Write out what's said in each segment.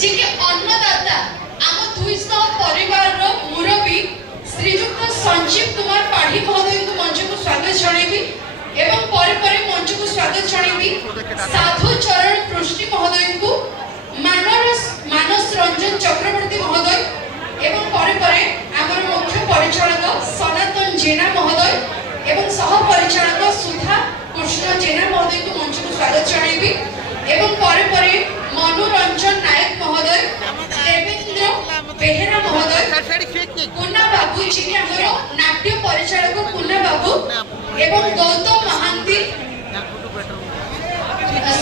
जे के अन्नदाता आम 200 परिवार मुरबी श्रीजुक्त संजीव कुमार पाढ़ी महोदय को मंच को स्वागत जणेबी एवं परे परे मंच को स्वागत जणेबी साधु चरण पृष्टि महोदय को मानस रंजन चक्रवर्ती महोदय एवं परे परे आमर मुख्य परिचालक सनातन जेना महोदय एवं सह परिचालक सुधा कृष्ण जेना महोदय को मंच को स्वागत जणेबी एवं परे परे मनोरंजन नायक महोदय देवेंद्र बेहेरा महोदय कुन्ना बाबू जी के हमरो नाट्य परिचालक कुन्ना बाबू एवं गौतम महांती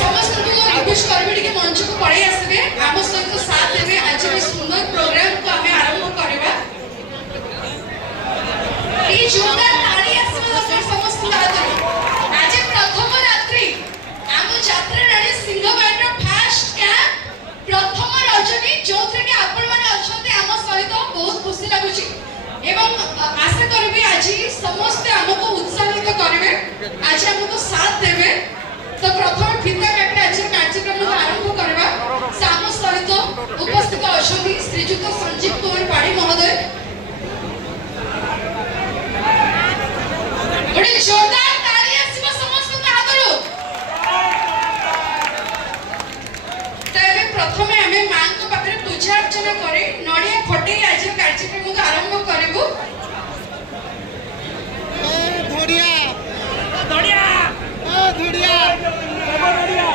समस्त को रिक्वेस्ट करबे के मंच को पड़े आसबे आम सहित साथ देबे आज के सुंदर प्रोग्राम को हमें आरंभ करबा ई जोरदार ताली आसबे दरकार समस्त हाथ आज प्रथम रात्रि आम यात्रा रानी सिंहबाड़ फास्ट कैंप प्रथम रजनी जो थे कि आपण माने अछते आम सहित बहुत खुशी लागुची एवं आशा करबी आज समस्त हमको उत्साहित करेंगे आज हमको साथ देवे तो प्रथम फीता काटे आज कार्यक्रम को आरंभ करबा साम सहित उपस्थित अछती श्रीजुक्त संजीव कुमार पाढ़ी महोदय बड़ी जोरदार ताली आसीबा समस्त हातरो तबे प्रथमे हमें मां को पाखरे पूजा अर्चना करे नडिया फटे आज कार्यक्रम को आरंभ करबो धोड़िया धोड़िया ओ धोड़िया धोड़िया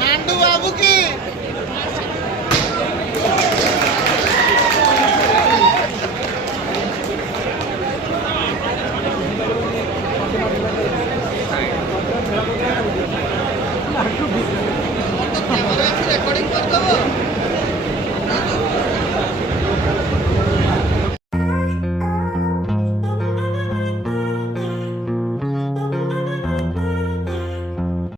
नांडू बाबू की रिकॉर्डिंग कर दो